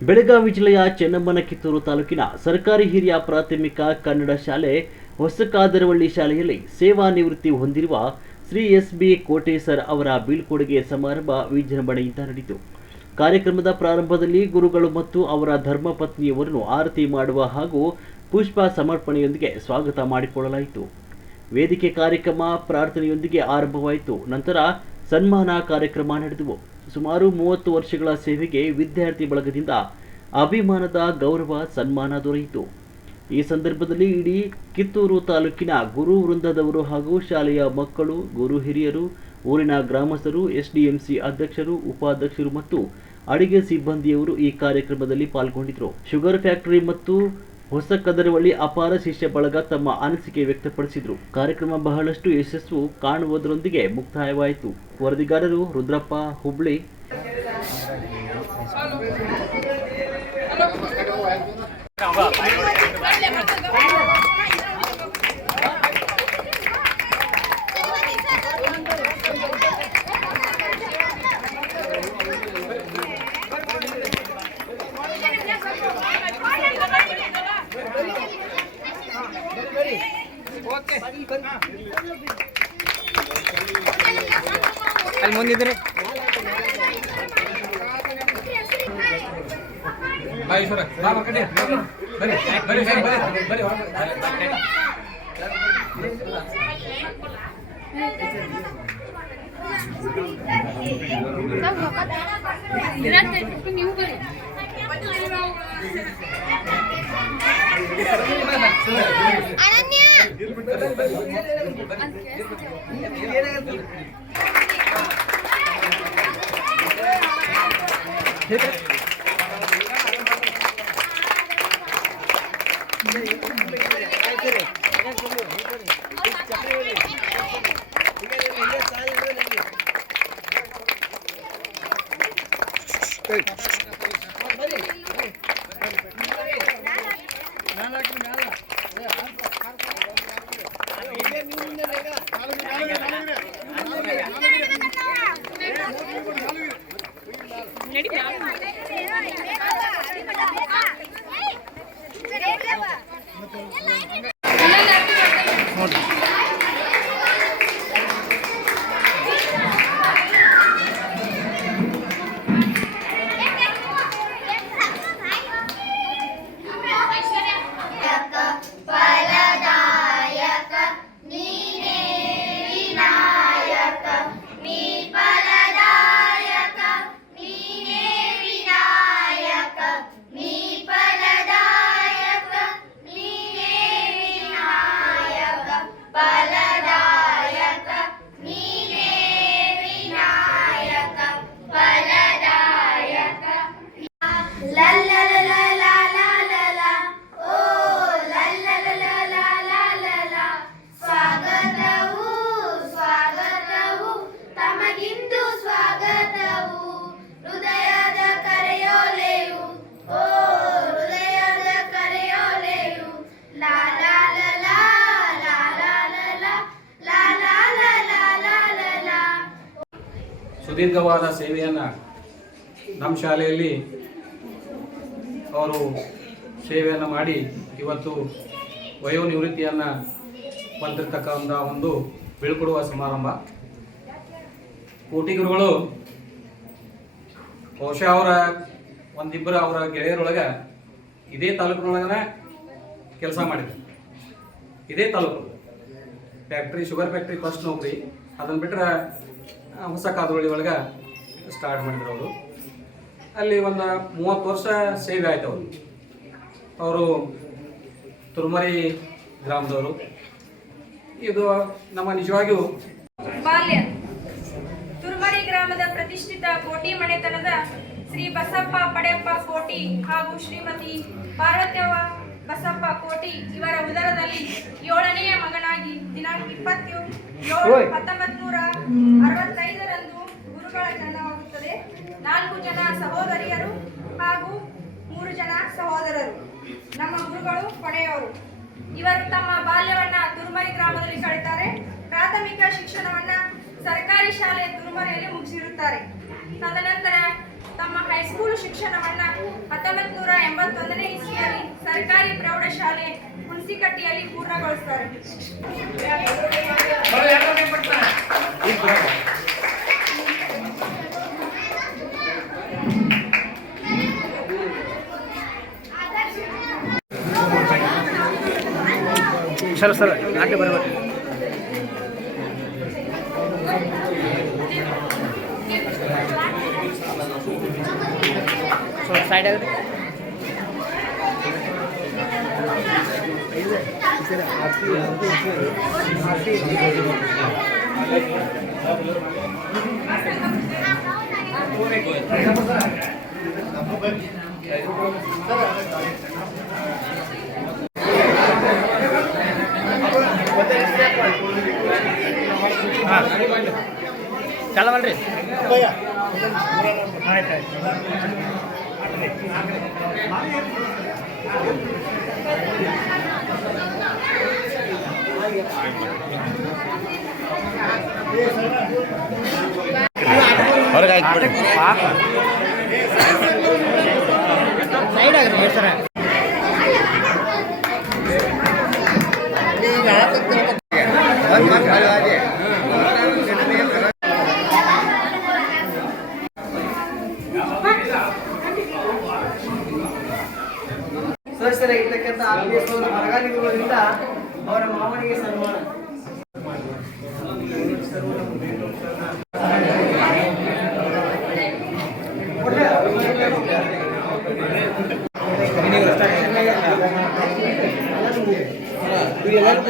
ಬೆಳಗಾವಿ ಜಿಲ್ಲೆಯ ಚೆನ್ನಮ್ಮನ ಕಿತ್ತೂರು ತಾಲೂಕಿನ ಸರ್ಕಾರಿ ಹಿರಿಯ ಪ್ರಾಥಮಿಕ ಕನ್ನಡ ಶಾಲೆ ಹೊಸಕಾದರವಳ್ಳಿ ಶಾಲೆಯಲ್ಲಿ ಸೇವಾ ನಿವೃತ್ತಿ ಹೊಂದಿರುವ ಶ್ರೀ ಎಸ್ ಬಿ ಕೋಟೇಸರ್ ಅವರ ಬೀಳ್ಕೊಡುಗೆ ಸಮಾರಂಭ ವಿಜೃಂಭಣೆಯಿಂದ ನಡೆಯಿತು ಕಾರ್ಯಕ್ರಮದ ಪ್ರಾರಂಭದಲ್ಲಿ ಗುರುಗಳು ಮತ್ತು ಅವರ ಧರ್ಮಪತ್ನಿಯವರನ್ನು ಆರತಿ ಮಾಡುವ ಹಾಗೂ ಪುಷ್ಪ ಸಮರ್ಪಣೆಯೊಂದಿಗೆ ಸ್ವಾಗತ ಮಾಡಿಕೊಳ್ಳಲಾಯಿತು. ವೇದಿಕೆ ಕಾರ್ಯಕ್ರಮ, ಪ್ರಾರ್ಥನೆಯೊಂದಿಗೆ ಆರಂಭವಾಯಿತು. ನಂತರ ಸನ್ಮಾನ ಕಾರ್ಯಕ್ರಮ ನಡೆದವು. ಸುಮಾರು ಮೂವತ್ತು ವರ್ಷಗಳ ಸೇವೆಗೆ ವಿದ್ಯಾರ್ಥಿ ಬಳಗದಿಂದ ಅಭಿಮಾನದ ಗೌರವ, ಸನ್ಮಾನ ದೊರೆಯಿತು. ಈ ಸಂದರ್ಭದಲ್ಲಿ ಇಡೀ ಕಿತ್ತೂರು ತಾಲೂಕಿನ ಗುರು ವೃಂದದವರು ಹಾಗೂ ಶಾಲೆಯ ಮಕ್ಕಳು, ಗುರು ಹಿರಿಯರು, ಊರಿನ ಗ್ರಾಮಸ್ಥರು, ಎಸ್ಡಿಎಂಸಿ ಅಧ್ಯಕ್ಷರು, ಉಪಾಧ್ಯಕ್ಷರು ಮತ್ತು ಅಡಿಗೆ ಸಿಬ್ಬಂದಿಯವರು ಈ ಕಾರ್ಯಕ್ರಮದಲ್ಲಿ ಪಾಲ್ಗೊಂಡಿದ್ದರು. ಶುಗರ್ ಫ್ಯಾಕ್ಟರಿ ಮತ್ತು ಹೊಸ ಕದರವಳ್ಳಿ ಅಪಾರ ಶಿಷ್ಯ ಬಳಗ ತಮ್ಮ ಅನಿಸಿಕೆ ವ್ಯಕ್ತಪಡಿಸಿದರು. ಕಾರ್ಯಕ್ರಮ ಬಹಳಷ್ಟು ಯಶಸ್ಸು ಕಾಣುವುದರೊಂದಿಗೆ ಮುಕ್ತಾಯವಾಯಿತು. ವರದಿಗಾರರು ರುದ್ರಪ್ಪ ಹುಬ್ಳಿ. ಅಲ್ಲಿ ಮುಂದಿದ್ರಿ? ನೀವು ಬರೀ ಅನನ್ಯ! ನಾಲ್ಕು ನಾಲ್ಕು ನೀವು ಸುದೀರ್ಘವಾದ ಸೇವೆಯನ್ನು ನಮ್ಮ ಶಾಲೆಯಲ್ಲಿ ಅವರು ಸೇವೆಯನ್ನು ಮಾಡಿ ಇವತ್ತು ವಯೋನಿವೃತ್ತಿಯನ್ನು ಹೊಂದಿರತಕ್ಕಂಥ ಒಂದು ಬೀಳ್ಕೊಡುವ ಸಮಾರಂಭ. ಕೋಟಿಗುರುಗಳು ಬಹುಶಃ ಅವರ ಒಂದಿಬ್ಬರು ಅವರ ಗೆಳೆಯರೊಳಗೆ ಇದೇ ತಾಲೂಕಿನೊಳಗನೆ ಕೆಲಸ ಮಾಡಿದ್ರು. ಇದೇ taluk. Factory sugar factory first ನೌಕರಿ. ಅದನ್ನು ಬಿಟ್ಟರೆ ಹೊಸ ಕಾದೋಳಿ ಒಳಗೆ ಸ್ಟಾರ್ಟ್ ಮಾಡಿದ್ರು ಅವರು. ಅಲ್ಲಿ ಒಂದು ಮೂವತ್ತು ವರ್ಷ ಸೇವೆ ಆಯ್ತು ಅವರು. ಅವರು ತುರ್ಮರಿ ಗ್ರಾಮದವರು. ಇದು ನಮ್ಮ ನಿಜವಾಗಿಯೂ ಬಾಲ್ಯ. ತುರುಮರಿ ಗ್ರಾಮದ ಪ್ರತಿಷ್ಠಿತ ಕೋಟಿ ಮನೆತನದ ಶ್ರೀ ಬಸಪ್ಪ ಪಡೆಯಪ್ಪ ಕೋಟಿ ಹಾಗೂ ಶ್ರೀಮತಿ ಪಾರ್ವತ್ಯವ ಬಸಪ್ಪ ಕೋಟಿ ಇವರ ಉದರದಲ್ಲಿ ಏಳನೆಯ ಮಗನಾಗಿ ದಿನಾಂಕ ಇಪ್ಪತ್ತು ಏಳು ಹತ್ತೊಂಬತ್ತು ನೂರ ಅರವತ್ತೈದರಂದು ಗುರುಗಳ ಜನನವಾಗುತ್ತದೆ ನಾಲ್ಕು ಜನ ಸಹೋದರಿಯರು ಹಾಗೂ ಮೂರು ಜನ ಸಹೋದರರು. ನಮ್ಮ ಗುರುಗಳು ಕೊನೆಯವರು ಇವರು ತಮ್ಮ ಬಾಲ್ಯವನ್ನ ದುರ್ಮರಿ ಗ್ರಾಮದಲ್ಲಿ ಕಳೆಯುತ್ತಾರೆ. ಪ್ರಾಥಮಿಕ ಶಿಕ್ಷಣವನ್ನ ಸರ್ಕಾರಿ ಶಾಲೆ ದುರ್ಮರೆಯಲ್ಲಿ ಮುಗಿಸಿರುತ್ತಾರೆ. ತದನಂತರ ತಮ್ಮ ಹೈಸ್ಕೂಲ್ ಶಿಕ್ಷಣವನ್ನ ಹತ್ತೊಂಬತ್ತು ನೂರ ಎಂಬತ್ತೊಂದನೇ ಇಸ್ವಿಯಲ್ಲಿ ಸರ್ಕಾರಿ ಪ್ರೌಢಶಾಲೆ ಹುಣಸಿಕಟ್ಟಿಯಲ್ಲಿ ಪೂರ್ಣಗೊಳಿಸ್ತಾರೆ. ಸರ್ ಸರ್ ಆಟೆ ಬರ್ಬೇಕು ಸ್ವಲ್ಪ ಸೈಡ್ ಆಗುತ್ತೆ ಹಾಂ ಚಲವಲ್ರಿ ಆಯ್ತು ಆಯ್ತು ಹೊರಗೆ ಹಾಕ್ಬಿಡಿ ಸೈಡ್ ಆಗುತ್ತೆ ಸರ್ ಒಂದು ಬರಗಾಲಿರುವುದರಿಂದ ಅವರ ಮಾವನಿಗೆ ಸನ್ಮಾನ. ಎಲ್ಲರೂ